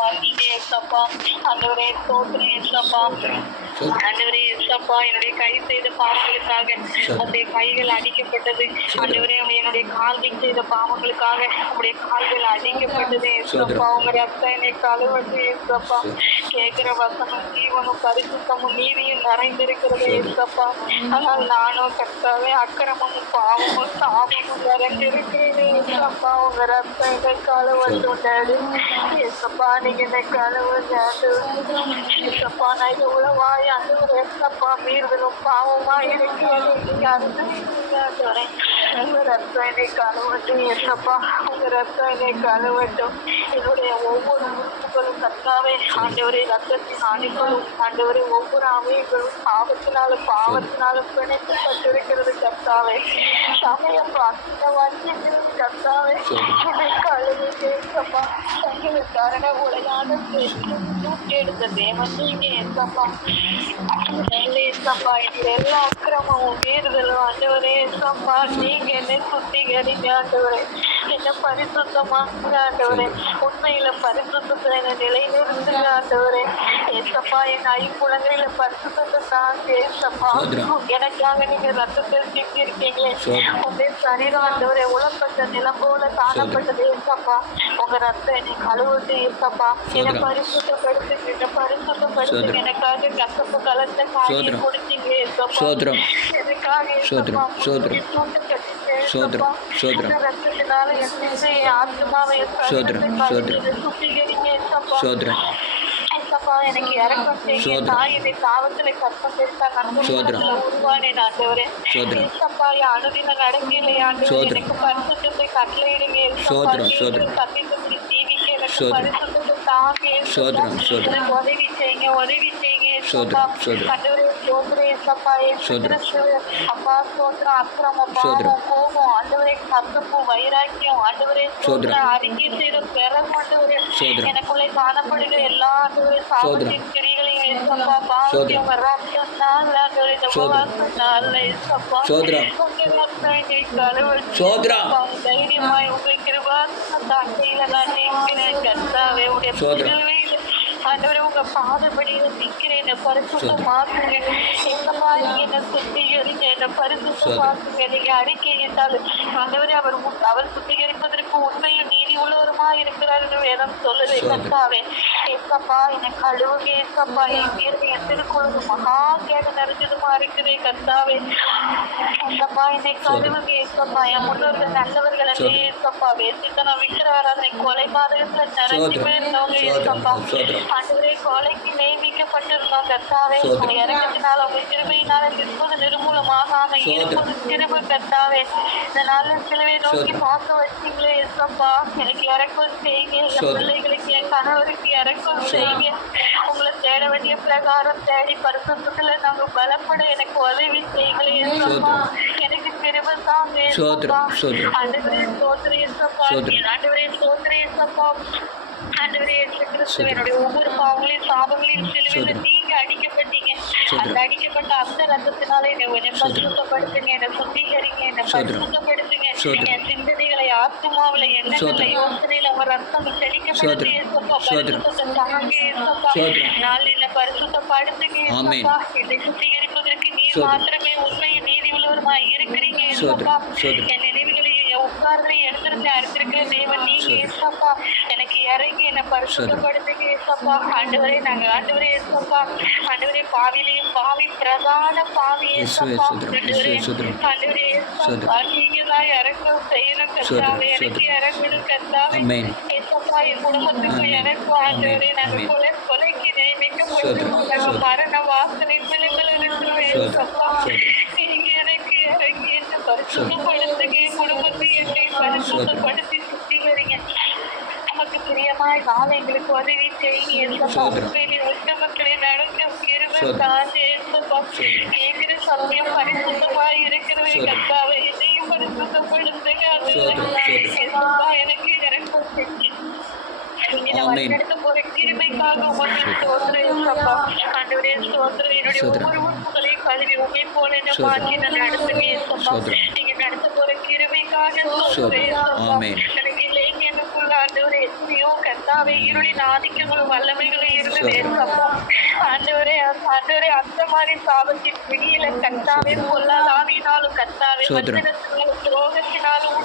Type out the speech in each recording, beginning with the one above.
மாட்டீங்க ஏசப்பா. ஆண்டவரே ஸ்தோத்திரம் ஏசப்பா. ஆண்டவரே ஏசப்பா, என்னுடைய கை செய்த பாவங்களுக்காக உங்களுடைய கைகள் அடிக்கப்பட்டது. ஆண்டவரே என்னுடைய கால்கள் செய்த பாவங்களுக்காக உங்களுடைய கால்கள் அடிக்கப்பட்டது ஏசப்பா. உங்க ரத்தம் என்னை கழுவது ஏசப்பா. கேட்கிற வசனம் ஜீவனும் பரிசுத்தமும் நீதியும் நிறைந்திருக்கிறது ஏசப்பா. ஆனால் நானும் கர்த்தாவே அக்கிரமமும் பாவமும் சாபமும் நிறைந்திருக்கிறது ஏசப்பா. உங்க ரத்தம் என்னை கழுவது ஏசப்பா. நீங்க என்னை கழுவது ஏசப்பா. நான் இது உளவாய் ஆண்டவரே ஏசப்பா மீறுதலும் பாவமா இருக்கிறது. நீங்க ஆண்டவரே உங்க ரத்தம் என்னை கழுவட்டும் ஏசப்பா. உங்க ரத்தம் என்னை கழுவட்டும். என்னுடைய ஒவ்வொரு உறுப்புகளும் கர்த்தாவே ஆண்டவரே ரத்தத்தின் அணுக்களும் ஆண்டவரே ஒவ்வொரு அமைப்புகளும் பாவத்தினாலும் பிணைக்கப்பட்டிருக்கிறது கர்த்தாவே. சமயப்பா இந்த வஞ்சிக்கிறது கர்த்தாவே. என்னை கழுவி ஏசப்பா. காரண உலகான தூக்கி எடுத்த தேவன் நீங்க ஏசப்பா. ஏசப்பா எல்லா அக்கிரமமும் மீறுதலும் ஆண்டவரே ஏசப்பா. நீங்க என்னை சுத்திகரிங்க ஆண்டவரே. என்ன பரிசுத்தமாக ஆண்டவரே. உண்மையில பரிசுத்தத்துல என்ன நிலையிலிருந்து ஆண்டவரே ஏசப்பா. என் ஐம்புலங்களில பரிசுத்தத்தை தாங்க ஏசப்பா. எனக்காக நீங்க ரத்தத்தில் சிக்கி இருக்கீங்களே. உங்க சரீரம் ஆண்டவரே உளப்பட்ட நிலம் போல காணப்பட்டது ஏசப்பா. உங்க ரத்தம் என்னை கழுவுது ஏசப்பா. என்னை பரிசுத்தப்படுத்துங்க. என்னை பரிசுத்தப்படுத்துங்க. எனக்காக கசப்பு கலந்த காரியம் கொடுத்தீங்க ஏசப்பா. எனக்காக ஏசப்பா ரத்தத்தினால என் ஆத்மாவை சுத்திகரிங்க ஏசப்பா. ஏசப்பா எனக்கு இறக்கம் செய்ய தாய் என்னை காவத்துல கற்பம் பெருசா நண்பர்கள உருவானேன் ஆண்டவரே. ஏசப்பா அனுதின நடக்கையிலே ஆண்டவரே எனக்கு பரிசுத்தத்தை கட்டளையிடுங்க ஏசப்பா. சத்தியத்தை ஜீவிக்க எனக்கு பரிசுத்தத்தை தாங்க ஏசப்பா. எனக்கு உதவி செய்யுங்க ஏசப்பா. ஆண்டவரே ஸ்தோத்திரம் ஏசப்பா. அப்பா ஸ்தோத்திரம். அக்கிரமம் பாவம் கோபம் ஆண்டவரே கசப்பு வைராக்கியம் ஆண்டவரே ஸ்தோத்திரம். அறிக்கை செய்த பிறகு ஆண்டவரே எனக்குள்ளே காணப்படுகிற எல்லா ஆண்டவரே சாபத்தின் கிரிகளையும் ஏசப்பா. பாவத்தையும் ரத்தத்தால் ஆண்டவரே இந்த உபவாசத்தால் ஏசப்பா. தைரியமாய் உங்க கிருபா தாக்கையில நான் நிற்கிறேன் கர்த்தாவே. உடைய ஆண்டவரே உங்க பாதப்படியில நிற்கிறேன். என்ன பரிசுத்தமாக்குங்க எங்கப்பா. நீங்க என்ன சுத்திகரிங்க. என்ன பரிசுத்தமாக்குங்க. நீங்க அறிக்கையிட்டால் ஆண்டவரே அவர் சுத்திகரிப்பதற்கு உண்மையும் நீதி உள்ளவருமா இருக்கிறார் என்று வேதம் சொல்லுது கர்த்தாவே. ஏசப்பா என்னை கழுவுங்க ஏசப்பா. என் என் திருக்குழு மகா கேடு நிறைஞ்சதுமா இருக்குது கர்த்தாவே. ஏசப்பா என்னை கழுவுங்க ஏசப்பா. என் முன்னோர்கள் நல்லவர்கள் அல்ல ஏசப்பா. வேசித்தனம் விக்கிர ஆராதனை கொலை பாதகத்துல நிறைஞ்சு போயிருந்தவங்க ஏசப்பா. ஆண்டவரே கொலைக்கு நியமிக்கப்பட்டிருந்தோம் கர்த்தாவே. உங்க இறக்கத்தினால உங்க கிருபையினால இப்போது நிர்மூலமாகாம இருப்பது கிருபை கர்த்தாவே. இதனால சிலுவை நோக்கி பார்க்க வச்சீங்களே ஏசப்பா. எனக்கு இறக்கம் செய்யுங்க. என் பிள்ளைகளுக்கு என் கணவருக்கு இறக்கம் செய்யுங்க. உங்களை தேட வேண்டிய பிரகாரம் தேடி பரிசுத்தத்துல நாங்க பலப்பட எனக்கு உதவி செய்யுங்களே ஏசப்பா. எனக்கு கிருபை தாங்க ஏசப்பா. ஆண்டவரே ஸ்தோத்திரம் ஏசப்பா. ஆண்டவரே ஸ்தோத்திரம் ஏசப்பா. ஆண்டவரே இயேசு கிறிஸ்துவே என்னுடைய ஒவ்வொரு பாவங்களையும் சாபங்களையும் சிலுவையில நீங்க அடிக்கப்பட்டீங்க. அந்த அடிக்கப்பட்ட அந்த ரத்தத்தினால என்னை பரிசுத்தப்படுத்துங்க. என்னை சுத்திகரிங்க. என்னை பரிசுத்தப்படுத்துங்க. என் சிந்தனைகளை ஆத்மாவில எண்ணங்களை யோசனையில அவர் ரத்தம் செழிக்கப்படுது ஏசப்பா. பரிசுத்தத்தை தாங்க ஏசப்பா. நாள் என்னை பரிசுத்தப்படுத்துங்க ஏசப்பா. என்னை சுத்திகரிப்பதற்கு நீர் மாத்திரமே உண்மையை நீதி உள்ளவருமா இருக்கிறீங்க ஏசப்பா. என் நினைவுகளை உட்கார்ந்து எடுத்திருந்து அறிந்திருக்கிற தேவன் நீங்க ஏசப்பா. எனக்கு இறங்கி என்னை பரிசுத்தப்படுத்துங்க ஏசப்பா. ஆண்டவரே நாங்க ஆண்டவரே ஏசப்பா. ஆண்டவரே பாவிலையும் பாவி பிரதான பாவி ஏசப்பா. ஆண்டவரே ஏசப்பா நீங்கதான் இறக்கம் செய்யணும் கர்த்தாவே. எனக்கு இறங்கணும் கர்த்தாவே ஏசப்பா. என் குடும்பத்துக்கு எனக்கு ஆண்டவரே நாங்க கொலைக்கு நியமிக்கப்பட்டு மரண வாசனை பிள்ளைகள் இருக்கிறோம் ஏசப்பா. நீங்க எனக்கு இறங்கி என்ன பரிசுத்தப்படுத்துங்க. குடும்பத்தை என்னை பரிசுத்தப்படுத்தி சுத்திகரிங்க. நமக்கு பிரியமாய் வாழ எங்களுக்கு உதவி செய்யுங்க ஏசப்பா. ஒட்ட மக்களை நடக்க கிருபை தாங்க ஏசப்பா. கேட்கிற சமயம் பரிசுத்தமாய் இருக்கிறவே கர்த்தாவே. என்னையும் பரிசுத்தப்படுத்துங்க ஏசப்பா. எனக்கு இறக்கம் செய்யுங்க. வழிநடத்த போற கிருபைக்காக உங்களுக்கு ஸ்தோத்திரம் ஏசப்பா. ஆண்டவரே ஸ்தோத்திரம். என்னுடைய ஒவ்வொரு உறுப்புகளையும் கழுவி உண்மை போல என்ன மாற்றி நான் நடத்துங்க ஏசப்பா. நீங்க நடத்த போற கிருபைக்காக ஸ்தோத்திரம் ஏசப்பா. எனக்கு இல்லைங்க எனக்குள்ள ஆண்டவரே எத்தனையோ கர்த்தா கர்த்தாவே இருளின் ஆதிக்கங்களும் வல்லமைகளும் இருந்தது ஏசப்பா. ஆண்டவரே ஆண்டவரே அந்த மாதிரி சாபத்தின் பிடியில கர்த்தாவே பொல்லாதாவினாலும் கர்த்தாவே வஞ்சகத்தினாலும் துரோகத்தினாலும்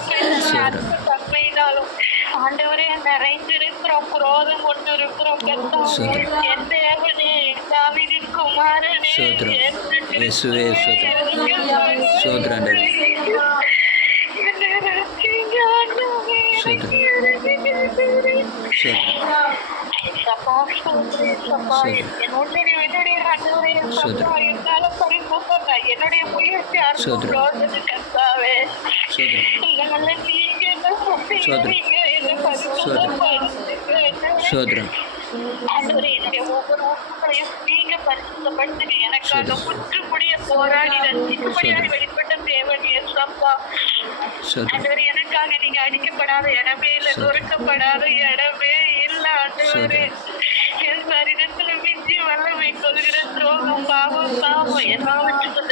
அன்பு தன்மையினாலும் ஆண்டவரே நிறைந்திருக்கிறோம், குரோதம் கொண்டு இருக்கிறோம் கர்த்தாவே. என் தேவனே, தாவீதின் குமாரனே, என்னுடைய முயற்சி அர்த்தம் கர்த்தாவே. ஆண்டவரே, என்னுடைய ஒவ்வொரு உறுப்புகளையும் நீங்க பரிசுத்தப்படுத்துங்க. எனக்காக முற்றுமுடிய போராடி ரட்சிக்கும்படியாக வெளிப்பட்ட தேவன் ஏசப்பா. ஆண்டவரே, எனக்காக நீங்க அடிக்கப்படாத இடமே இல்லை, நொறுக்கப்படாத இடமே இல்லை ஆண்டவரே. என் சரீரத்துல மிஞ்சி வல்லமை கொள்கிற துரோகம், பாவம், பாவம் எல்லாவற்றுக்கும்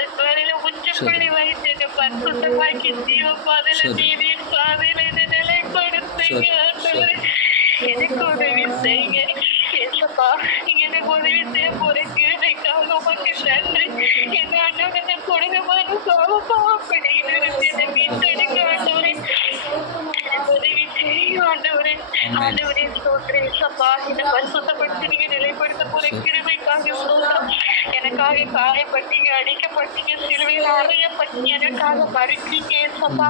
உச்சப்பள்ளி வைத்து என்னை பரிசுத்தமாக்கி ஜீவ பாதையில நீதியின் பாதையில என்னை நிலைப்படுத்துங்க ஆண்டவரே. எனக்கு உதவி செய்யுங்க ஏசப்பா. நீங்க எனக்கு உதவி செய்ய போறீங்க, எனக்காக உமக்கு நன்றி. என் அண்ணன் கொடுங்கமான சோகப்படுகிறது, என்னை மீட்டெடுக்க ஆண்டவரே. உதவி செய்யும் ஆண்டவரே. ஆண்டவரே ஸ்தோத்திரம் ஏசப்பா. என்னை பரிசுத்தப்படுத்தி நீங்க நிலைப்படுத்த போற கிருபைக்காக ஸ்தோத்திரம். எனக்காக காயப்பட்டீங்க, அடிக்கப்பட்டீங்க, சிலுவையில் அறையப்பட்டு எனக்காக மறுத்தீங்க ஏசப்பா.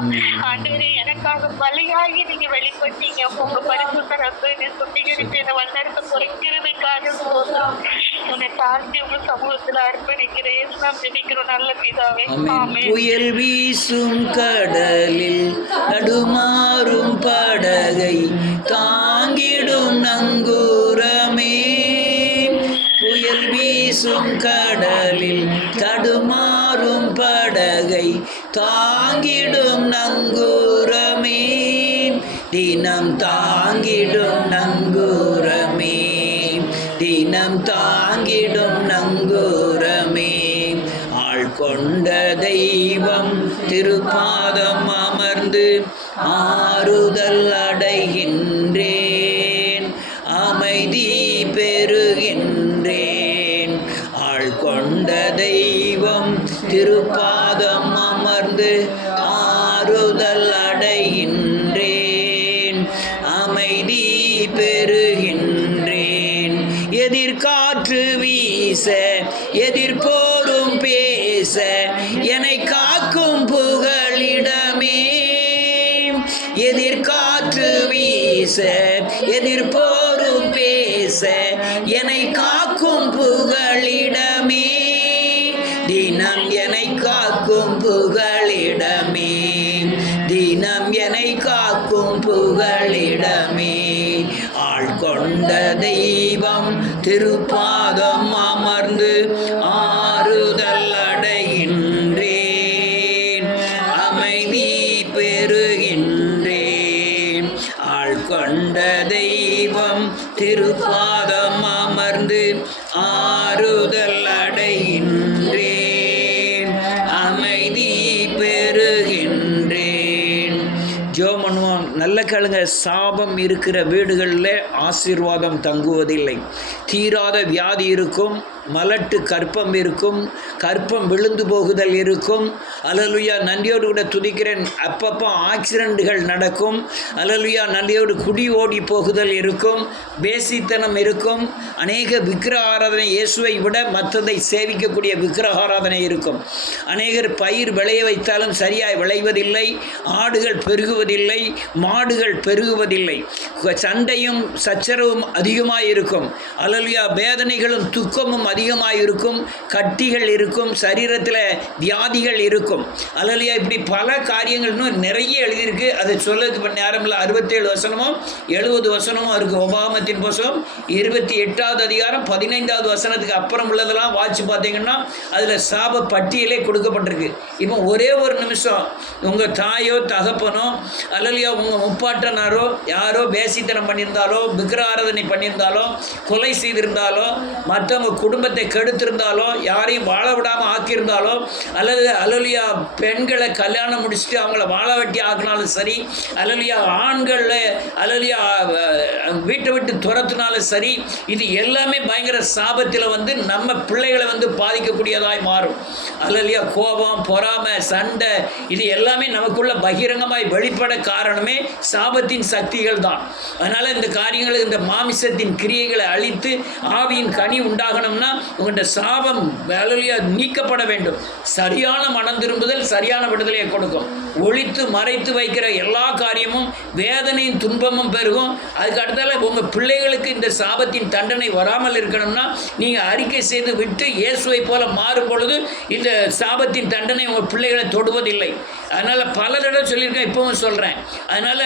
ஆண்டவரே, எனக்காக பலியாகி நீங்க வெளிப்பட்டீங்க. உங்க பரிசுத்த ரத்தத்தை சுத்திகரித்து என்னை வந்தெடுத்த போற கிருபைக்காக ஸ்தோத்திரம். உன்னை தாழ்த்தி உங்க சமூகத்துல அர்ப்பணிக்கிறேன். நாம் ஜெபிக்கிறோம் நல்ல பிதாவே. ஆமென். புயல் வீசும் கடலில் நடுமாறும் படகை தாங்கிடும் நங்கூரமே. புயல் வீசும் கடலில் தடுமாறும் படகை தாங்கிடும் நங்கூரமே. தினம் தாங்கிடும் நங்கூரமே, தினம் தாங்கிடும் நங்கூரமே. ஆள் கொண்ட தெய்வம் திருப்பாதம் அமர்ந்து ஆறுதல் அடைகின்றேன், அமைதி பெறுகின்றேன். ஆள் கொண்ட தெய்வம் திருப்பாதம் அமர்ந்து ஆறுதல் அடைகின்றேன், அமைதி பெறுகின்றேன். எதிர்காற்று வீச எதிர்போரும் பேச என்னை காக்கும் புகலிடமே. எதிர்காற்று வீச எதிர்போரும் பேச என்னை காக்கும் புகலிடமே. தினம் என்னை காக்கும் புகலிடமே, தினம் என்னை காக்கும் புகலிடமே. ஆள் கொண்ட தெய்வம் திருப்பாதம் அமர்ந்து ஆறுதல் அடைகின்றேன், அமைதி பெறுகின்றேன். ஆள் கொண்ட தெய்வம் திருப்பாதம் அமர்ந்து ஆறுதல் அடைகின்றேன், அமைதி பெறுகின்றேன். ஜெபம் பண்ணுவோம். நல்ல கேளுங்க. சாபம் இருக்கிற வீடுகளில் ஆசீர்வாதம் தங்குவதில்லை. தீராத வியாதி இருக்கும், மலட்டு கற்பம் இருக்கும், கற்பம் விழுந்து போகுதல் இருக்கும். அல்லேலூயா, நன்றியோடு கூட துதிக்கிறேன். அப்பப்போ ஆக்சிடென்ட்கள் நடக்கும். அல்லேலூயா, நன்றியோடு குடி ஓடி போகுதல் இருக்கும், பேசித்தனம் இருக்கும். அநேக விக்கிரக ஆராதனை, இயேசுவை விட மற்றதை சேவிக்கக்கூடிய விக்கிரக ஆராதனை இருக்கும். அநேகர் பயிர் விளைய வைத்தாலும் சரியாய் விளைவதில்லை, ஆடுகள் பெருகுவதில்லை, மாடுகள் பெருகுவதில்லை, சண்டையும் சச்சரவும் அதிகமாக இருக்கும். அல்லேலூயா, வேதனைகளும் துக்கமும் அதிகமாக இருக்கும், கட்டிகள் இருக்கும், சரீரத்தில் வியாதிகள் இருக்கும். அல்லேலூயா, இப்படி பல காரியங்கள் இன்னும் நிறைய எழுதியிருக்கு. அதை சொல்லுறதுக்கு நேரம் இல்லை. 67 வசனமும் 70 வசனமும் இருக்குது. உபாகமத்தின் புஸ்தகம் 28வது அதிகாரம் 15வது வசனத்துக்கு அப்புறம் உள்ளதெல்லாம் வாட்சி பார்த்தீங்கன்னா அதில் சாப பட்டியலே கொடுக்கப்பட்டிருக்கு. இப்போ ஒரே ஒரு நிமிஷம் உங்கள் தாயோ தகப்பனோ அல்லையா உங்கள் முப்பாட்டனாரோ யாரோ பேசித்தனம் பண்ணியிருந்தாலோ, விக்கிரக ஆராதனை பண்ணியிருந்தாலோ, கொலை செய்திருந்தாலோ, மற்றவங்க குடும்ப குடும்பத்தை கெடுத்திருந்தாலோ, யாரையும் வாழ விடாமல் ஆக்கியிருந்தாலோ, அல்லது அல்லேலூயா பெண்களை கல்யாணம் முடிச்சுட்டு அவங்கள வாழ வெட்டி ஆக்கினாலும் சரி, அல்லேலூயா ஆண்களில் அல்லேலூயா வீட்டை விட்டு துரத்துனாலும் சரி, இது எல்லாமே பயங்கர சாபத்தில் நம்ம பிள்ளைகளை பாதிக்கக்கூடியதாய் மாறும். அல்லேலூயா கோபம், பொறாமை, சண்டை, இது எல்லாமே நமக்குள்ள பகிரங்கமாய் வெளிப்பட காரணமே சாபத்தின் சக்திகள் தான். அதனால் இந்த காரியங்களுக்கு, இந்த மாமிசத்தின் கிரியைகளை அழித்து ஆவியின் கனி உண்டாகணும்னா உங்கள்கிட்ட சாபம் அல்லேலூயா நீக்கப்பட வேண்டும். சரியான மனம் திரும்புதல் சரியான விடுதலையை கொடுக்கும். ஒழித்து மறைத்து வைக்கிற எல்லா காரியமும் வேதனையும் துன்பமும் பெருகும். அதுக்கு அடுத்தால உங்கள் பிள்ளைகளுக்கு இந்த சாபத்தின் தண்டனை வராமல் இருக்கணும்னா நீங்கள் அறிக்கை செய்து விட்டு இயேசுவை போல மாறும் பொழுது இந்த சாபத்தின் தண்டனை உங்கள் பிள்ளைகளை தொடுவதில்லை. அதனால் பல தடவை சொல்லியிருக்கேன், இப்பவும் சொல்கிறேன். அதனால்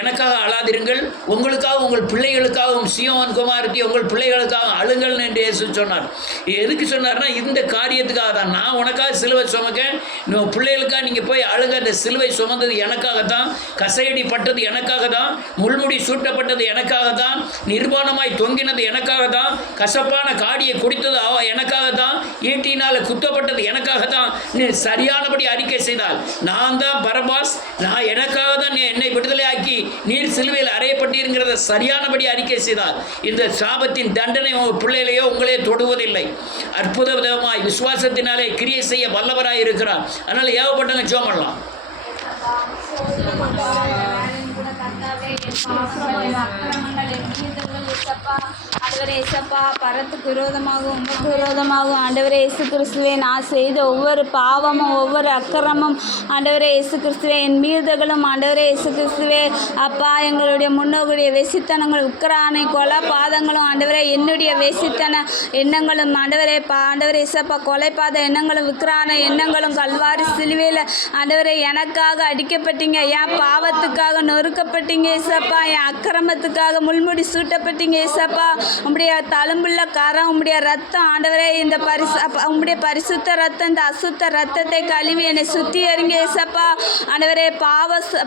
எனக்காக அழாதிருங்கள், உங்களுக்காக உங்கள் பிள்ளைகளுக்காகவும் சீயோன் குமாரத்தி உங்கள் பிள்ளைகளுக்காக அழுங்கள் என்று இயேசு சொன்னார். எதுக்கு சொன்னார்னா இந்த காரியத்துக்காக தான். நான் உனக்காக சிலுவை சுமக்க, உங்கள் பிள்ளைகளுக்காக நீங்கள் போய் அழுங்க. அந்த சிலுவை சுமந்தது எனக்காகத்தான், கசையடி பட்டது எனக்காக தான், முள்முடி சூட்டப்பட்டது எனக்காக தான், நிர்வாணமாய் தொங்கினது எனக்காக தான், கசப்பான காடியை குடித்தது எனக்காக தான், ஈட்டினால் குத்தப்பட்டது எனக்காக தான். நீ சரியானபடி அறிக்கை செய்தால், நான் தான் பரபாஸ், நான் எனக்காக தான் என்னை விடுதலை ஆக்கி நீர் சிலுவையில் அறையப்பட்டீருங்கிறத சரியானபடி அறிக்கை செய்தால் இந்த சாபத்தின் தண்டனை உங்கள் பிள்ளைகளையோ உங்களே தொடுவதில்லை. அற்புத விதமாய் விசுவாசத்தினாலே கிரியை செய்ய வல்லவராய் இருக்கிறார். அதனால் ஏவப்பட்டவங்க ஜெபம் பண்ணலாம். ஆண்டவரே இயேசப்பா, பரத்துக்கு விரோதமாகவும் உமக்கு விரோதமாகவும் ஆண்டவரே இயேசு கிறிஸ்துவே நான் செய்த ஒவ்வொரு பாவமும் ஒவ்வொரு அக்கிரமும் ஆண்டவரே இயேசு கிறிஸ்துவே என் மீறுதல்களும் ஆண்டவரே இயேசு கிறிஸ்துவே அப்பா எங்களுடைய முன்னோருடைய வெசித்தனங்கள் உக்கரானை கொலை பாதங்களும் ஆண்டவரே என்னுடைய வெசித்தன எண்ணங்களும் ஆண்டவரே ஆண்டவரே இயேசப்பா கொலைப்பாத எண்ணங்களும் விக்கிரான எண்ணங்களும் கல்வாரி சிலுவையில் ஆண்டவரே எனக்காக அடிக்கப்பட்டீங்க, என் பாவத்துக்காக நொறுக்கப்பட்டீங்க இயேசப்பா, என் அக்கிரமத்துக்காக முள்முடி சூட்டப்பட்டீங்க இயேசப்பா. உம்முடைய தழும்புள்ள கரம், உம்முடைய ரத்தம் ஆண்டவரே, இந்த உம்முடைய பரிசுத்த ரத்தம், இந்த அசுத்த ரத்தத்தை கழுவி என்னை சுத்திகரிங்க இயேசப்பா. ஆண்டவரே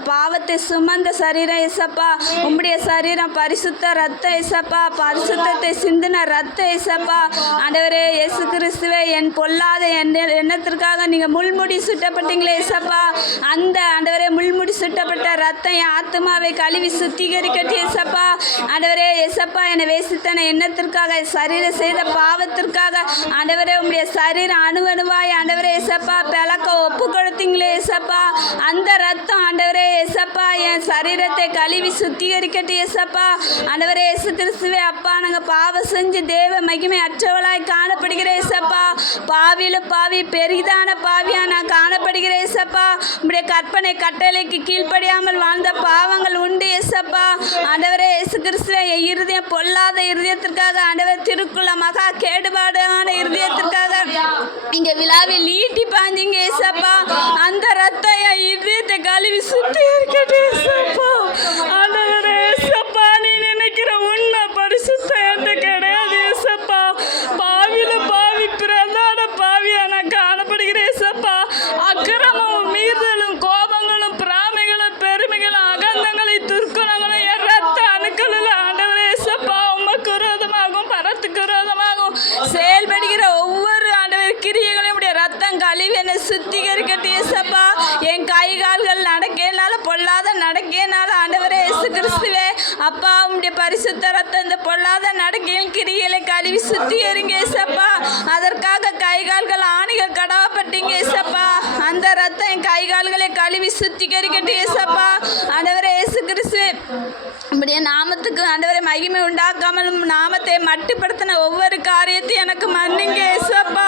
பாவத்தை சுமந்த சரீரம் இயேசப்பா, உம்முடைய சரீரம் பரிசுத்த ரத்தம் இயேசப்பா, பரிசுத்தத்தை சிந்தின ரத்தம் இயேசப்பா. ஆண்டவரே இயேசு கிறிஸ்துவே என் பொல்லாத எண்ணத்திற்காக நீங்கள் முள்முடி சுட்டப்பட்டீங்களே இயேசப்பா, அந்த ஆண்டவரே முள்முடி சுட்டப்பட்ட ரத்தம் என் ஆத்மாவை கழுவி சுத்திகரிக்கட்டும் இயேசப்பா. ஆண்டவரே இயேசப்பா என்னை வேசித்தன எண்ணத்திற்காக சரீர செய்த பாவத்திற்காக ஆண்டவரே உம்முடைய சரீரம் அணுவணுவாய் ஆண்டவரே இயேசப்பா பிளக்க ஒப்பு கொடுத்தீங்களே இயேசப்பா, அந்த ரத்தம் ஆண்டவரே இயேசப்பா என் சரீரத்தை கழுவி சுத்திகரிக்கட்டும் இயேசப்பா. ஆண்டவரே இயேசு கிறிஸ்துவே அப்பா, நாங்கள் பாவம் செஞ்சு தேவ மகிமை அற்றவளாய் காணப்படுகிற இயேசப்பா, பாவியிலும் பாவி பெரிதான பாவியா நான் காணப்படுகிற இயேசப்பா. உம்முடைய கற்பனை கட்டளைக்கு கீழ்ப்படியாமல் வாழ்ந்த பாவங்கள் உண்டு இயேசப்பா. ஆண்டவரே இயேசு கிறிஸ்துவே என் இருதயம் பொல்லாத இருதயத்திற்காக ஆண்டவர் திருக்குள்ள மகா கேடுபாடான இருதயத்திற்காக இங்க விழாவில் ஈட்டி பாய்ந்தீங்க இயேசப்பா, அந்த ரத்தம் என் இருதயத்தை கழுவி சுத்திகரிக்கட்டும் இயேசப்பா. ஆண்டவரே இயேசப்பா, நீ நினைக்கிற உண்மை பரிசுத்தம் கிடையாது இயேசப்பா, பாவியில பாவி பிரதான பாவியா நான் காணப்படுகிறேன் இயேசப்பா. அக்கிரமும் மீறுதலும் கோபங்களும் பிராமைகளும் பெருமைகளும் அகந்தங்களை துர்க்குணங்களும் என் ரத்த அணுக்களில் ஆண்டவரே இயேசப்பா உமக்கு விரோதமாகவும் பரத்துக்கு விரோதமாகவும் செயல்படுகிற ஒவ்வொரு ஆண்டவர் கிரியைகளையும் உடைய ரத்தம் கழுவி என்னை சுத்திகரிக்கட்டும் இயேசப்பா. என் கை கால்கள் நடக்கனால பொல்லாத நடக்கனால ஆண்டவரே இயேசு கிறிஸ்துவே அப்பா உம்முடைய பரிசுத்த ரத்தம் இந்த பொல்லாத நடக்கையில் கிரிகளை கழுவி சுத்திகரிங்க இயேசப்பா. அதற்காக கை கால்கள் ஆணிகள் கடவாப்பட்டீங்க இயேசப்பா, அந்த ரத்தம் என் கை கால்களை கழுவி சுத்திகரிக்கட்டும் இயேசப்பா. ஆண்டவரே இயேசு கிறிஸ்துவே உம்முடைய நாமத்துக்கு ஆண்டவரை மகிமை உண்டாக்காமலும் நாமத்தை மட்டுப்படுத்தின ஒவ்வொரு காரியத்தையும் எனக்கு மன்னிங்க இயேசப்பா.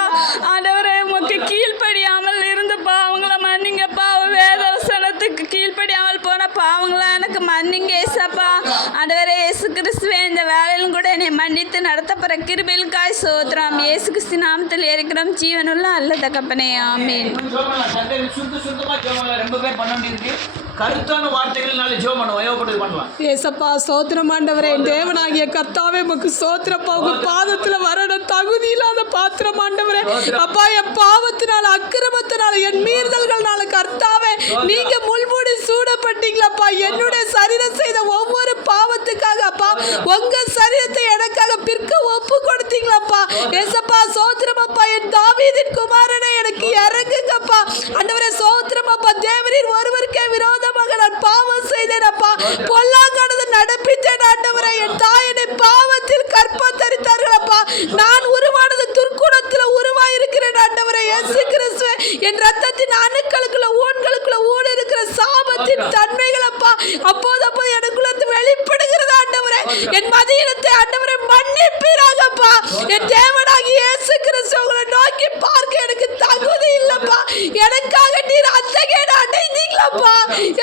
ஆண்டவரே உமக்கு கீழ்ப்படியாமல் இருந்து பாவங்களை மன்னிங்கப்பா, வேத வசனத்துக்கு கீழ்ப்படியாமல் போன பாவங்களா எனக்கு மன்னிங்க இயேசப்பா. ஆண்டவரே இயேசு கிறிஸ்துவே இந்த வேலையிலும் கூட என்னை மன்னித்து நடத்தப்படுற கிருபைகளுக்காய் சோத்திரம். இயேசு கிறிஸ்து நாமத்தில் இருக்கிறோம் ஜீவனுள்ள அல்ல தகப்பனே, ஆமென். கருத்தான வார்த்தைகள்னால ஜெபம் பண்ணுவோம், ஏவப்பட்டது பண்ணலாம். ஏசப்பா ஸ்தோத்திரம் ஆண்டவரே, தேவனாகிய கர்த்தாவே உமக்கு ஸ்தோத்திரப்பா. உங்க பாதத்துல வரணும் தகுதி இல்லாத பாத்திரம் ஆண்டவரே. அப்பா என் பாவத்தினால அக்கிரமத்தினால என் மீறுதல்கள்னால கர்த்தாவே நீங்க முள்மூடி சூடப்பட்டீங்களப்பா. என்னுடைய சரீரம் செய்த ஒவ்வொரு பாவத்துக்காக அப்பா உங்க சரீரத்தை எனக்காக பிற்க ஒப்பு கொடுத்தீங்களப்பா. ஏசப்பா சோத்திரமப்பா, என் தாவீதின் குமாரனே எனக்கு இறங்குங்கப்பா. ஆண்டவரே சோத்திரமப்பா, தேவரீர் ஒருவருக்கே விரோதமாக நான் பாவம் செய்தேன் அப்பா, பொல்லாங்கானது நடப்பித்தேன் ஆண்டவரே. என் தாய் என்னை பாவத்தில் கற்பம் தரித்தார்கள் அப்பா. நான் உருவானது துர்க்குணத்தில் உருவாயிருக்கிறேன் ஆண்டவரே. இயேசு கிறிஸ்துவே, என் ரத்தத்தின் அணுக்களுக்குள்ள ஊன்களுக்குள்ள ஊன் இருக்கிற சாபத்தின் தன்மைகள் அப்பா அப்போது எனக்குள்ள வெளிப்படுகிறது ஆண்டவரே. என் மதியினத்தை ஆண்டவரே மன்னிப்பீராகப்பா. என் தேவனாகி இயேசு கிறிஸ்து உங்களை நோக்கி பார்க்க எனக்கு தகுதி இல்லப்பா. எனக்காக நீர் அந்த கேடு அடைந்தீங்களப்பா.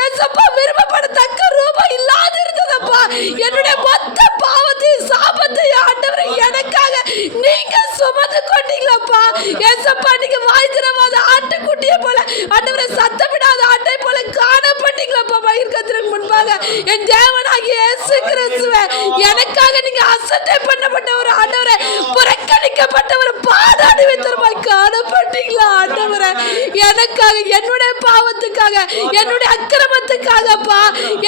ஏசப்பா, விரும்பப்படத்தக்க ரூபம் இல்லாது இருந்ததப்பா. என்னுடைய மொத்த பாவத்தையும் சாபத்தையும் ஆண்டவரே எனக்காக நீங்க சுமந்து கொண்டீங்களப்பா. ஏசப்பா, நீங்க வாய் திறவாத ஆட்டுக்குட்டியை போல ஆண்டவரே, சத்தமிடாத ஆட்டை போல காணப்பட்டீங்களப்பா மயிர்கத்திற்கு முன்பாக. என் தேவனாகி இயேசு கிறிஸ்துவே, எனக்காக நீங்க அசட்டை பண்ணப்பட்ட ஒரு ஆண்டவரே, புறக்கணிக்கப்பட்ட ஒரு பாதாடி வைத்தருமாய் காணப்பட்டீங்களா ஆண்டவரே. எனக்காக, என்னுடைய பாவத்துக்காக, என்னுடைய அக்கிரமத்துக்காகப்பா,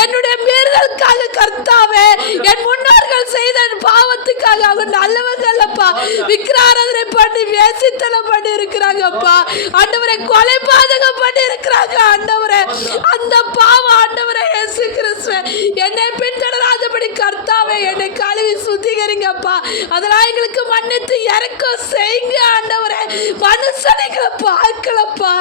என்னுடைய மீறுதலுக்காக கர்த்தாவே, என் முன்னோர்கள் செய்த பாவத்துக்காக அவங்க நல்லவங்க அல்லப்பா. விக்கிராராதனை பண்ணி வேசித்தனம் பண்ணி இருக்கிறாங்கப்பா ஆண்டவரே, கொலை பாதகம் பண்ணி இருக்கிறாங்க ஆண்டவரே. அந்த பாவம் ஆண்டவரே இயேசு கிறிஸ்துவே என்னை பின்தொடராதபடி கர்த்தாவே என்னை கழுவி சுத்திகரிங்கப்பா. அதெல்லாம் எங்களுக்கு மன்னித்து இறக்கம் செய்யுங்க ஆண்டவரே. மனுஷனைகளை பார்க்கலப்பா,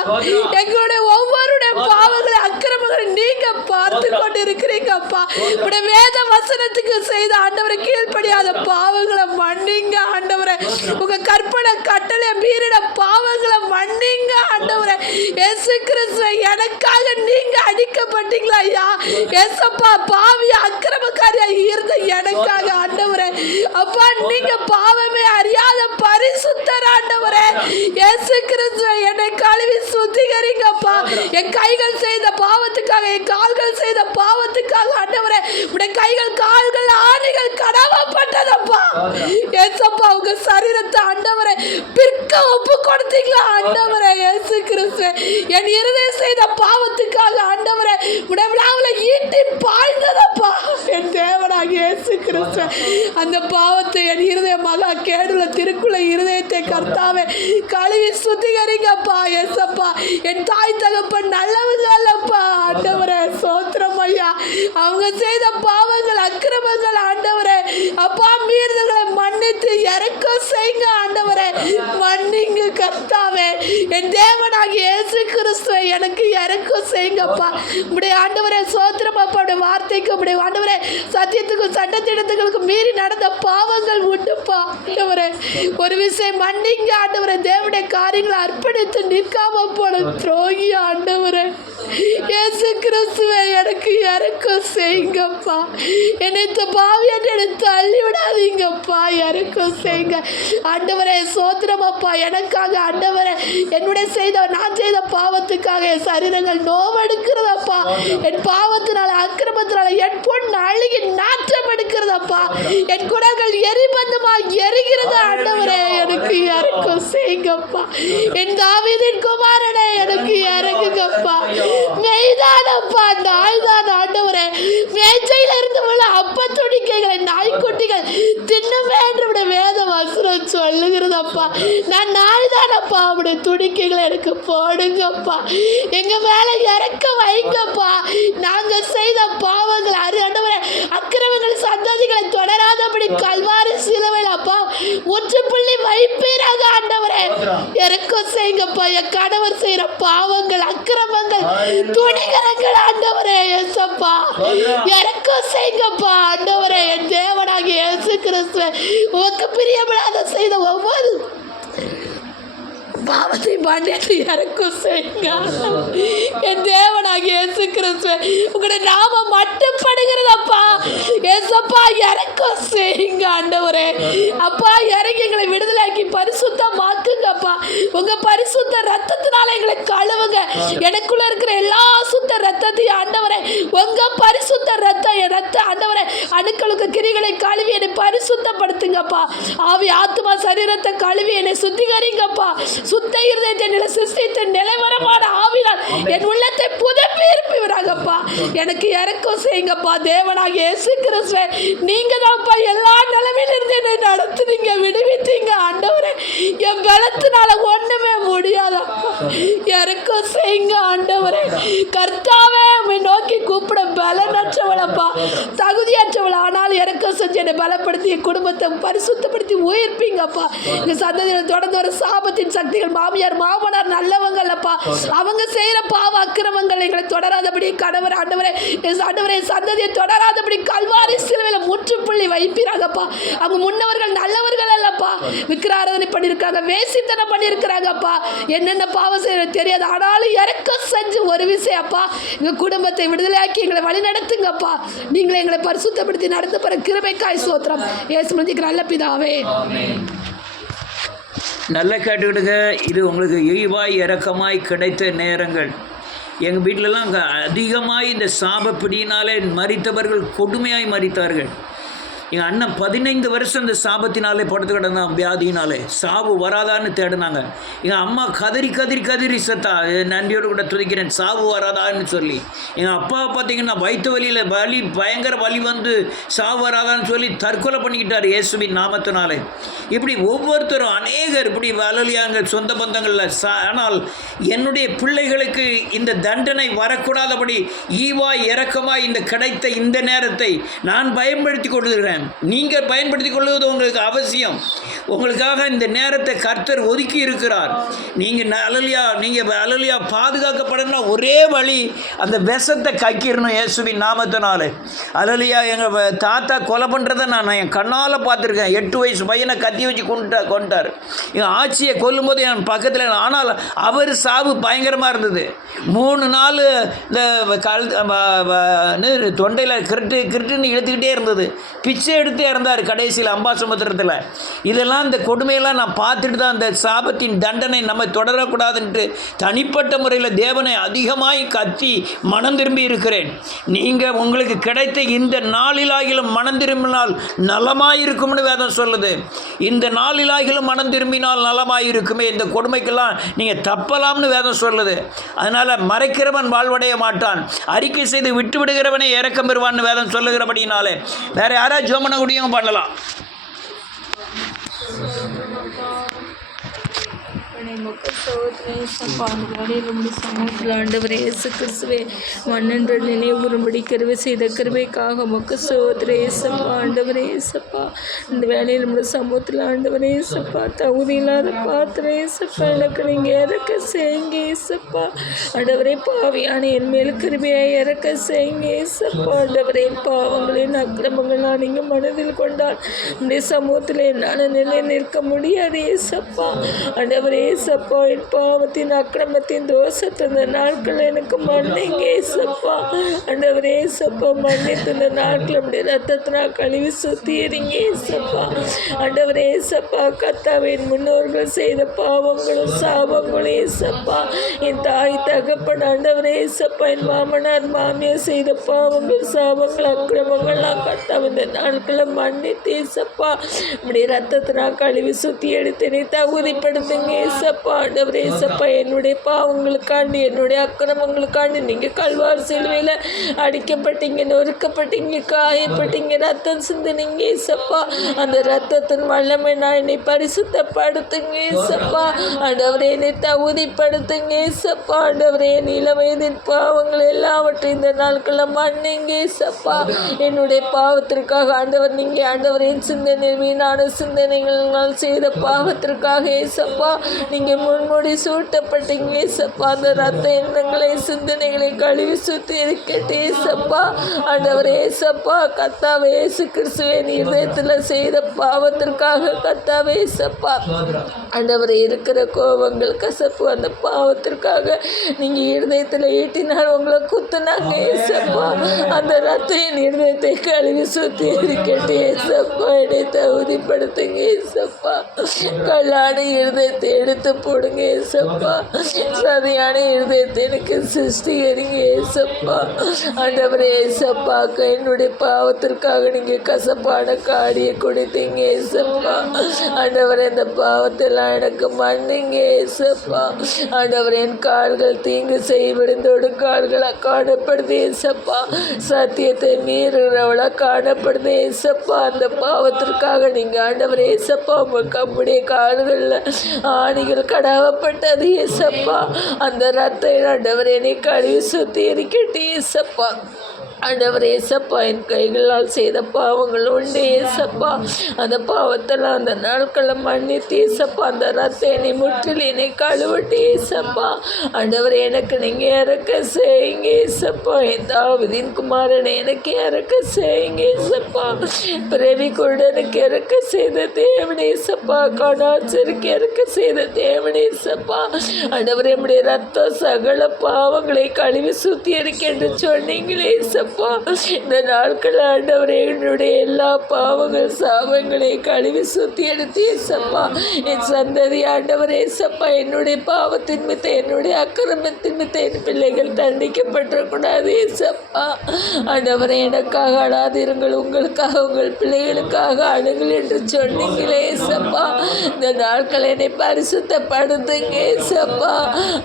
எங்களுடைய ஒவ்வொருடைய பாவங்களை அக்கிரமங்களை நீங்க பார்த்து கொண்டு இருக்கிறீங்கப்பா. உடைய வேத வசனத்துக்கு செய்த ஆண்டவரை கீழ்ப்படியாத பாவங்களை மன்னிங்க ஆண்டவரே. உங்க கற்பனை கட்டளை மீறின பாவங்களை மன்னிங்க ஆண்டவரே. இயேசு கிறிஸ்துவே, எனக்காக நீங்க அடிக்கப்பட்டீங்களா ஐயா. ஏசப்பா, பாவி அக்கிரமக்காரியா இருந்த எனக்காக ஆண்டவரே அப்பா, நீங்க பாவமே அறியாத பரிசுத்தர் ஆண்டவரே. இயேசு கிறிஸ்துவே, என்னை கழுவி சுத்திகரிங்கப்பா. என் கைகள் செய்த பாவத்துக்காக, என் கால்கள் செய்த பாவத்துக்காக ஆண்டவரே, உடைய கைகள் கால்கள் ஆணிகள் கடவப்பட்டதப்பா. ஏசப்பா, உங்க சரீரத்தை ஆண்டவரே பிற்க ஒப்பு கொடுத்தீங்களா ஆண்டவரே. இயேசு கிறிஸ்துவே, என் இருதயம் செய்த பாவத்துக்காக ஆண்டவரே உடைய விழாவுல ஈட்டி பாய்ந்ததப்பா. என் தேவனாகிய இயேசு கிறிஸ்துவே, அந்த பாவத்தை என் இருதய மகா கேடுல திருக்குள்ள இருதயத்தை கர்த்தாவே கழுவி சுத்திகரிங்கப்பா. ஏசப்பா, என் தாய் தகப்பன் நல்லவங்க அல்லப்பா ஆண்டவரே. சோத்திரம் ஐயா, அவங்க செய்த பாவங்கள் அக்கிரமங்கள் ஆண்டவரே அப்பா, மீறுதல்களை மன்னித்து இறக்கம் செய்யுங்க ஆண்டவரே. மன்னிங்க கர்த்தாவே. என் தேவனாகிய இயேசு கிறிஸ்துவை எனக்கு இறக்கம் செய்யுங்கப்பா. உடைய ஆண்டவரே சோத்திரம் அப்பா, உடைய வார்த்தைக்கு உடைய ஆண்டவரே சத்தியத்துக்கும் சட்டத்திட்டத்துகளுக்கு மீறி நடந்த பாவங்கள் உண்டுப்பா ஆண்டவரே. ஒரு விஷயம் மன்னிங்க ஆண்டவரே. தேவனுடைய காரியங்களை அர்ப்பணித்து நிற்காம போன துரோகி ஆண்டவரே. இயேசு கிறிஸ்துவை எனக்கு இறக்கம் செய்யுங்கப்பா. என்னை பாவியாட்டு எனக்கு தள்ளி விடாதீங்கப்பா. இறக்கம் செய்யுங்க ஆண்டவரே. சோத்திரம் அப்பா, எனக்காக ஆண்டவரே என்னுடைய நான் செய்த பாவத்துக்காக என் சரீரங்கள் நோவெடுக்கிறதப்பா. என் பாவத்தினால அக்கிரமத்தினால என் பொண்ணு அழுகி நாற்றம் எடுக்கிறதப்பா. என் குடல்கள் எரிபந்தமா எரிகிறது ஆண்டவரே. எனக்கு இறக்கம் செய்யுங்கப்பா. என் தாவீதின் குமாரனே எனக்கு இறங்குங்கப்பா. மெய்தானப்பா, நாய்தான் ஆண்டவரே. மேய்ச்சையில இருந்து உள்ள அப்ப துணிக்கைகளை நாய்க்குட்டிகள் தின்னுமே என்று வேத வசனம் சொல்லுகிறதப்பா. நான் நாய்தானப்பா, அவருடைய துணிக்கைகளை எனக்கு போடுங்கப்பா. எங்க மேல இறக்க வைங்கப்பா. நாங்க செய்த பாவங்கள் ஆண்டவரே அக்கிரமங்கள் சந்ததிகளை தொடராதபடி கல்வாரி சிலுவையில் அப்பா முற்றுப்புள்ளி வைப்பீராக ஆண்டவரே. இறக்கம் செய்யுங்கப்பா. என் கணவர் செய்யற பாவங்கள் அக்கிரமங்கள் துணிகரங்கள் ஆண்டவரே இயேசப்பா இறக்கம் செய்யுங்கப்பா ஆண்டவரே. என் தேவனாகிய இயேசு கிறிஸ்துவே, உமக்கு பிரியப்படாத செய்த ஒவ்வொரு பாவத்தை மன்னித்து இறக்கம் செய்யுங்க. என் தேவனாகிய இயேசு கிறிஸ்துவே, உங்களுடைய நாமம் மட்டுப்படுகிறதப்பா. ஏசப்பா, இறக்கம் செய்யுங்க ஆண்டவரே. அப்பா, இறங்கி எங்களை விடுதலையாக்கி பரிசுத்தமாக்குங்கப்பா. உங்க பரிசுத்த ரத்தத்தினால எங்களை கழுவுங்க. எனக்குள்ள இருக்கிற எல்லா சுத்த ரத்தத்தையும் ஆண்டவரே உங்க பரிசுத்த ரத்த ஆண்டவரே அணுக்களுக்கு கிரிகளை கழுவி என்னை பரிசுத்தப்படுத்துங்கப்பா. ஆவி ஆத்மா சரீரத்தை கழுவி என்னை சுத்திகரிங்கப்பா. சுத்த இருதயத்தை நிலை சிருஷ்டித்த நிலைவரமான ஆவினால் என் உள்ளத்தை புதுப்பிப்பீராகப்பா. எனக்கு இறக்கம் செய்யுங்கப்பா. தேவனாகிய இயேசு கிறிஸ்துவே, நீங்க தான்ப்பா எல்லா நிலைமையிலிருந்து என்னை நடத்துனீங்க, விடுவித்தீங்க ஆண்டவரே. இறக்கம் செய்யுங்க ஆண்டவரே. கர்த்தாவே உம்மை நோக்கி கூப்பிட பலனற்றவளப்பா, தகுதியற்றவள், ஆனாலும் இறக்கம் செஞ்சு என்னை பலப்படுத்தி என் குடும்பத்தை பரிசுத்தப்படுத்தி உயிர்ப்பீங்கப்பா. எங்கள் சந்ததியில் தொடர்ந்து வர சாபத்தின் சக்திகள், மாமியார் மாமனார் நல்லவங்கள்ப்பா, அவங்க செய்கிற பாவ அக்கிரமங்கள் எங்களை தொடராதபடி கணவர் ஆண்டவரே ஆண்டவரே சந்ததியை தொடராதபடி கல்வாரி சிலுவையில் முற்றுப்புள்ளி வைப்பீராங்கப்பா. அவங்க முன்னவர்கள் நல்லவர்கள் அல்லப்பா, விக்கிராராதனை பண்ணியிருக்காங்க, வேசித்தனம் பண்ணியிருக்கிறாங்கப்பா, என்னென்ன பாவம் செய்ய தெரியாது. ஆனாலும் இறக்கம் செஞ்சு ஒரு விஷயப்பா, எங்கள் குடும்பத்தை விடுதலையாக்கி எங்களை வழி நடத்துங்கப்பா. நீங்களே எங்களை பரிசுத்தப்படுத்தி நடத்த போகிற கிருபைக்காய் ஸ்தோத்திரம். இயேசு மதிக்கிற நல்ல பிதாவே. நல்லா கேட்டுக்கிடுங்க. இது உங்களுக்கு ஈவாய் இறக்கமாய் கிடைத்த நேரங்கள். எங்கள் வீட்டிலலாம் அதிகமாக இந்த சாபப்பிடியினாலே மரித்தவர்கள் கொடுமையாய் மரித்தார்கள். எங்கள் அண்ணன் 15 வருஷம் இந்த சாபத்தினாலே படுத்து கிடந்தான், வியாதியினாலே. சாவு வராதான்னு தேடினாங்க. எங்கள் அம்மா கதறி கதறி கதறி செத்தா, நன்றியோடு கூட துதிக்கிறேன், சாவு வராதான்னு சொல்லி. எங்கள் அப்பா பார்த்தீங்கன்னா வயிற்று வலியில் வலி, பயங்கர வலி வந்து சாவு வராதான்னு சொல்லி தற்கொலை பண்ணிக்கிட்டார் இயேசுவின் நாமத்தினாலே. இப்படி ஒவ்வொருத்தரும் அநேகர் இப்படி வலலியாங்க சொந்த பந்தங்களில். ஆனால் என்னுடைய பிள்ளைகளுக்கு இந்த தண்டனை வரக்கூடாதபடி ஈவாய் இறக்கமாய் இந்த கிடைத்த இந்த நேரத்தை நான் பயன்படுத்தி கொள்கிறேன். நீங்கள் பயன்படுத்தி கொள்வது உங்களுக்கு அவசியம். உங்களுக்காக இந்த நேரத்தை கர்த்தர் ஒதுக்கி இருக்கிறார். நீங்கள் அலலியா பாதுகாக்கப்படணும்னா ஒரே வழி, அந்த விஷத்தை கக்கிடணும் இயேசுவின் நாமத்தினாலே. அலலியா எங்கள் தாத்தா கொலை பண்ணுறதை நான் என் கண்ணால் பார்த்துருக்கேன். 8 வயசு பையனை கத்தி வச்சு கொண்டார். எங்கள் ஆட்சியை கொல்லும்போது என் பக்கத்தில். ஆனால் அவர் சாவு பயங்கரமாக இருந்தது. 3 நாள் இந்த தொண்டையில் கிருட்டுன்னு இழுத்துக்கிட்டே இருந்தது. பிச்சை எடுத்து இறந்தார் கடைசியில் அம்பாசமுத்திரத்தில். இதெல்லாம் இந்த கொடுமையெல்லாம் நான் பார்த்துட்டு தான் அந்த சாபத்தின் தண்டனை நம்ம தொடரக்கூடாதுன்ட்டு தனிப்பட்ட முறையில் தேவனை அதிகமாய் கத்தி மனம் திரும்பி இருக்கிறேன். நீங்கள் உங்களுக்கு கிடைத்த இந்த நாளிலாகிலும் மனம் திரும்பினால் நலமாயிருக்கும்னு வேதம் சொல்லுது. இந்த நாளிலாகிலும் மனம் திரும்பினால் நலமாயிருக்குமே, இந்த கொடுமைக்கெல்லாம் நீங்கள் தப்பலாம்னு வேதம் சொல்லுது. அதனால் மறைக்கிறவன் வாழ்வடைய மாட்டான், அறிக்கை செய்து விட்டு விடுகிறவனே இறக்கம் பெறுவான்னு வேதம் சொல்லுகிறபடினாலே வேற யாராவது ஜோமன குடியும் பண்ணலாம். ஆண்டவரே இயேசு கிறிஸ்துவே, மன்னன்ற நினைவுறும்படி கருவை செய்த கருவைக்காக மொக்க சோதரே இயேசப்பா. ஆண்டவரே இயேசப்பா, இந்த வேலையில் நம்முடைய சமூகத்தில் ஆண்டவரே இயேசப்பா, தகுதி இல்லாத பாத்திரம் இயேசப்பா, எனக்கு நீங்கள் இறக்க செய்யுங்க இயேசப்பா. ஆண்டவரே, பாவியான என் மேல் கிருபையாக இறக்க செய்யுங்க இயேசப்பா. ஆண்டவரே, பாவங்களின் அக்கிரமங்களாக நீங்கள் மனதில் கொண்டால் நம்முடைய சமூகத்தில் என்னால் நிலை நிற்க முடியாது இயேசப்பா. ஆண்டவரே இயேசப்பா, என் பாவத்தின் அக்கிரமத்தின் தோஷத்தை இந்த நாட்கள் எனக்கு மன்னிங்க இயேசப்பா. ஆண்டவரே இயேசப்பா, மன்னித்து இந்த நாட்கள் நம்முடைய ரத்தத்தினால் கழுவி சுத்தியறிங்க இயேசப்பா. ஆண்டவரே இயேசப்பா, கர்த்தாவின் முன்னோர்கள் செய்த பாவங்களும் சாபங்களும் இயேசப்பா, என் தாய் தகப்பன் ஆண்டவரே இயேசப்பா, என் மாமனார் மாமியார் செய்த பாவங்கள் சாபங்கள் அக்கிரமங்கள்லாம் கர்த்தாவை இந்த நாட்களை மன்னித்து இயேசப்பா நம்முடைய ரத்தத்தினால் கழுவி சுத்தி எடுத்து என்னை தகுதிப்படுத்துங்க இயேசப்பா. ஆண்டவரே இயேசப்பா, என்னுடைய பாவங்களுக்காண்டி என்னுடைய அக்கிரமங்களுக்காண்டி நீங்கள் கல்வாரி சிலுவையில் அடிக்கப்பட்டீங்க, நொறுக்கப்பட்டீங்க, காயப்பட்டீங்க, ரத்தம் சிந்தினீங்க இயேசப்பா. அந்த ரத்தத்தின் வல்லமை நான் என்னை பரிசுத்தப்படுத்துங்க இயேசப்பா. ஆண்டவரே, என்னை தகுதிப்படுத்துங்க இயேசப்பா. ஆண்டவரே, என் இளவயதின் பாவங்கள் எல்லாவற்றையும் இந்த நாட்களில் மன்னிங்க இயேசப்பா. என்னுடைய பாவத்திற்காக ஆண்டவர் நீங்கள் ஆண்டவரே சிந்தனை வீணான சிந்தனைகளால் செய்த பாவத்திற்காக இயேசப்பா நீங்கள் முன்மொழி சூட்டப்பட்டீங்க இயேசப்பா. அந்த ரத்த எண்ணங்களை சிந்தனைகளை கழுவி சுற்றி இருக்கட்டும் இயேசப்பா. ஆண்டவரே இயேசப்பா, கர்த்தாவே இயேசு கிறிஸ்துவின் இதயத்தில் செய்த பாவத்திற்காக கர்த்தாவே இயேசப்பா, ஆண்டவரே இருக்கிற கோபங்கள் கசப்பு அந்த பாவத்திற்காக நீங்கள் இருதயத்தில் ஈட்டினால் உங்களை குத்துனாங்க இயேசப்பா. அந்த ரத்தையின் இருதயத்தை கழுவி சுற்றி இருக்கட்டும் இயேசப்பா. என்னை தகுதிப்படுத்துங்க இயேசப்பா. கல்லான இருதயத்தை எடுத்து போடுங்க இயேசப்பா. சதையான இருதயத்தை எனக்கு சிருஷ்டிக்கிறீங்க இயேசப்பா. ஆண்டவரே இயேசப்பா, என்னுடைய பாவத்திற்காக நீங்கள் கசப்பான காடியை கொடுத்தீங்க இயேசப்பா. ஆண்டவரே, இந்த பாவத்தெல்லாம் எனக்கு மன்னிங்க இயேசப்பா. ஆண்டவரே, என் கால்கள் தீங்கு செய்விடுந்தோடு கால்களாக காணப்படுது இயேசப்பா. சத்தியத்தை மீறுகிறவளாக காணப்படுது இயேசப்பா. அந்த பாவத்திற்காக நீங்கள் ஆண்டவரே இயேசப்பா, உங்களுக்கு நம்முடைய கால்களில் ஆணிகள் சிலுவையில் கடாவப்பட்டது ஏசப்பா. அந்த ரத்தம் ஆண்டவரே என்னை கழுவி சுத்திகரிக்கட்டு ஏசப்பா. ஆண்டவரே ஏசப்பா, என் கைகளால் செய்த பாவங்கள் உண்டு ஏசப்பா. அந்த பாவத்தெல்லாம் அந்த நாட்களை மன்னித்து ஏசப்பா, அந்த ரத்தம் என்னை முற்றிலும் என்னை கழுவட்டு ஏசப்பா. ஆண்டவரே எனக்கு நீங்கள் இறக்க செய்யுங்க ஏசப்பா. என் தாவீதின் குமாரனை எனக்கு இறக்க செய்யுங்க ஏசப்பா. பிறவி குருடனுக்கு இறக்க செய்த தேவனே ஏசப்பா. கடாச்சருக்கு இறக்க செய்த தேவனே ஏசப்பா. ஆண்டவரே நம்முடைய ரத்தம் சகல பாவங்களை கழுவி சுத்திகரிக்க என்று சொன்னீங்களே ஏசப்பா. இந்த நாட்கள் ஆண்டவரே என்னுடைய எல்லா பாவங்கள் சாபங்களை கழுவி சுத்திகரித்து ஏசப்பா. என் சந்ததி ஆண்டவரே ஏசப்பா, என்னுடைய பாவத்தின் மித்த என்னுடைய அக்கிரமத்தின் மித்த என் பிள்ளைகள் தண்டிக்கப்படக்கூடாது ஏசப்பா. ஆண்டவரே எனக்காக அழாதிருங்கள், உங்களுக்காக உங்கள் பிள்ளைகளுக்காக அணுங்கள் என்று சொன்னீங்களே ஏசப்பா. இந்த நாட்கள் என்னை பரிசுத்தப்படுத்துங்க ஏசப்பா.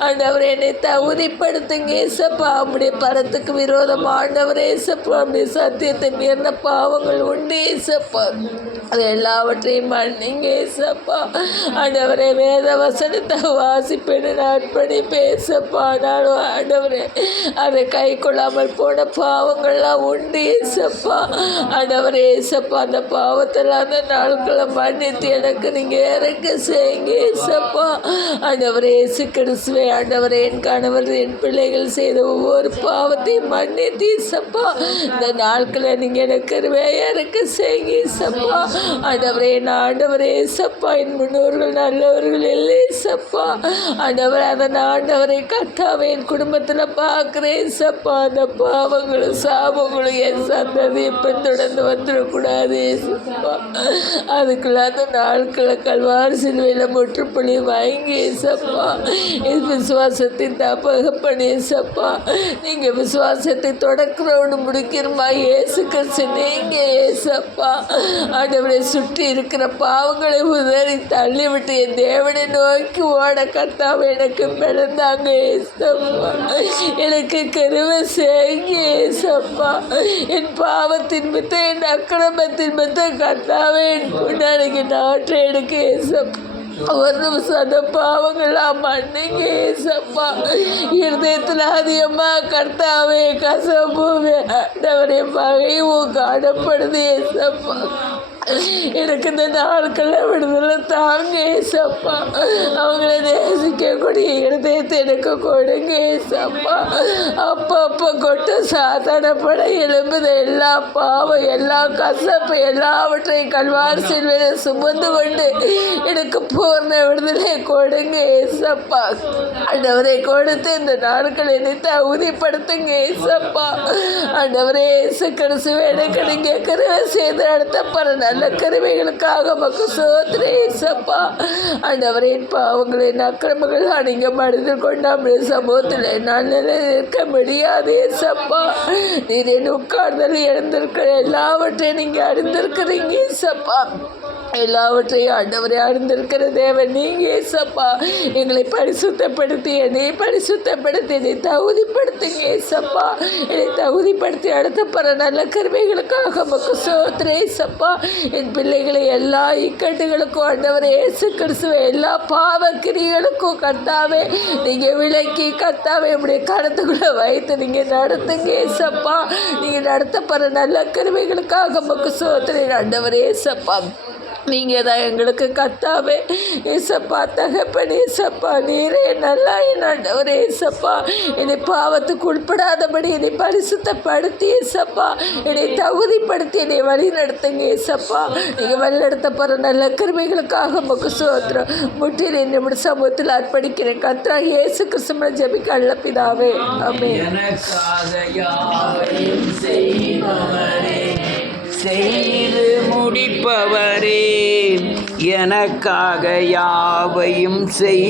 ஆண்டவரே என்னை தகுதிப்படுத்துங்க ஏசப்பா. நம்முடைய பரத்துக்கு விரோதமாக ஆண்டவரே ஏசப்பா, நம்முடைய சத்தியத்தை மீறின பாவங்கள் உண்டு ஏசப்பா. அது எல்லாவற்றையும் மன்னிங்க ஏசப்பா. ஆண்டவரே வேத வசனத்தை வாசிப்பேன்னு நாட்படி பேசப்பா. நானும் ஆண்டவரே அதை கை கொள்ளாமல் போன பாவங்கள்லாம் உண்டு ஏசப்பா. ஆண்டவரே ஏசப்பா, அந்த பாவத்தில் அந்த நாட்களை மன்னித்து எனக்கு நீங்கள் இறக்க செய்யுங்க ஏசப்பா. ஆண்டவரே இயேசு கிறிஸ்துவே, ஆண்டவரே என் கணவர் என் பிள்ளைகள் செய்த ஒவ்வொரு பாவத்தையும் மன்னித்து ஏசப்பா. இந்த நாட்களை நீங்கள் எனக்கு இறக்க செய்யுங்க ஏசப்பா. ஆண்டவரே நான் ஆண்டவரே ஏசப்பா, என் முன்னோர்கள் நல்லவர்கள் இல்லை ஏசப்பா. ஆண்டவரே அதன் ஆண்டவரை கட்டாவே என் குடும்பத்தில் பார்க்குறேன் ஏசப்பா. அந்த பாவங்களும் சாபங்களும் என் சந்ததியை பின்தொடர்ந்து வந்துடக்கூடாது ஏசப்பா. அதுக்குள்ள அந்த நாட்களை கல்வாரி சிலுவையில் முற்றுப்புள்ளி வாங்கி ஏசப்பா. விசுவாசத்தின் தப்பகப்பணி ஏசப்பா. நீங்கள் விசுவாசத்தை தொடக்கிறவனு முடிக்கிறமா ஏசு கிறிஸ்து நீங்க ஏசப்பா. ஆண்டவரை சுற்றி இருக்கிற பாவங்களை உதறி தள்ளிவிட்டு என் தேவனை நோக்கி ஓட கர்த்தாவே எனக்கு பிறந்தாங்க ஏசப்பா. எனக்கு கிருபை செய்யுங்க ஏசப்பா. என் பாவத்தின் மித்த என் அக்கிரமத்தின் மித்த கர்த்தாவே என் பின்னாடிக்கு நாட்டை எடுக்க ஏசப்பா. ஒரு நிமிஷம் அந்த பாவங்களாம் மன்னிங்க ஏசப்பா. இருதயத்தில் அதிகமாக கர்த்தாவே கசப்புவே ஆண்டவரே பகையும் காணப்படுது ஏசப்பா. எனக்கு இந்த நாட்களில் விடுதலை தாங்க ஏசப்பா. அவங்கள நேசிக்கக்கூடிய இருதயத்தை எனக்கு கொடுங்க ஏசப்பா. அப்பப்போ கொட்டு சாத்தானப்பட எழும்புத எல்லா பாவம் எல்லா கசப்பு எல்லாவற்றையும் கல்வாரி சிலுவையில் சுமந்து கொண்டு எனக்கு பூர்ண விடுதலை கொடுங்க ஏசப்பா. ஆண்டவரை கொடுத்து இந்த நாட்களை என்னை தகுதிப்படுத்துங்க ஏசப்பா. ஆண்டவரே இயேசு கிறிஸ்துவே, எனக்கு நீங்கள் கிருபை செய்து நடத்தப்படுற நல்ல கருவைகளுக்காக மக்கு சோத்திரம் ஏசப்பா. ஆண்டவரே பாவங்களின் அக்கிரமங்கள் நீங்கள் மனிதர் கொண்டாமல் சமூகத்தில் நான் இருக்க முடியாது ஏசப்பா. நீர் என் உட்கார்தல் எழுந்திருக்கிற எல்லாவற்றையும் நீங்கள் அறிந்திருக்கிறீங்க ஏசப்பா. எல்லாவற்றையும் ஆண்டவரை அறிந்திருக்கிற தேவன் நீங்க ஏசப்பா. எங்களை பரிசுத்தப்படுத்தி என்னை பரிசுத்தப்படுத்தி என்னை தகுதிப்படுத்துங்க ஏசப்பா. என்னை தகுதிப்படுத்தி அடுத்தப்படுற நல்ல கருமைகளுக்காக மக்கு சோத்திரம் ஏசப்பா. என் பிள்ளைகளை எல்லா இக்கட்டுகளுக்கும் ஆண்டவரை இயேசு கிறிஸ்துவை எல்லா பாவ கிரிகளுக்கும் கர்த்தாவே நீங்கள் விலக்கி கர்த்தாவே இப்படி கருத்துக்குள்ளே வைத்து நீங்கள் நடத்துங்க ஏசப்பா. நீங்கள் நடத்தப்படுற நல்ல கருமைகளுக்காக மக்கு சோத்திரம் ஆண்டவரே ஏசப்பா. நீங்கள் தான் எங்களுக்கு கர்த்தாவே ஏசப்பா. தகப்பன் ஏசப்பா, நீரே நல்லா என் ஆண்டவரே ஏசப்பா. என்னை பாவத்துக்கு உட்படாதபடி என்னை பரிசுத்தப்படுத்தி ஏசப்பா. என்னை தகுதிப்படுத்தி என்னை வழி நடத்துங்க ஏசப்பா. நீங்கள் வழி நடத்தப்படுற நல்ல கிருபைகளுக்காக உமக்கு ஸ்தோத்திரம். முற்றிலும் நம்முடைய சமூகத்தில் அர்ப்பணிக்கிறேன் கர்த்தா இயேசு கிறிஸ்துவின் ஜெபிக்க நல்ல பிதாவே, ஆமென். செய்து முடிப்பவரே, எனக்காக யாவையும் செய்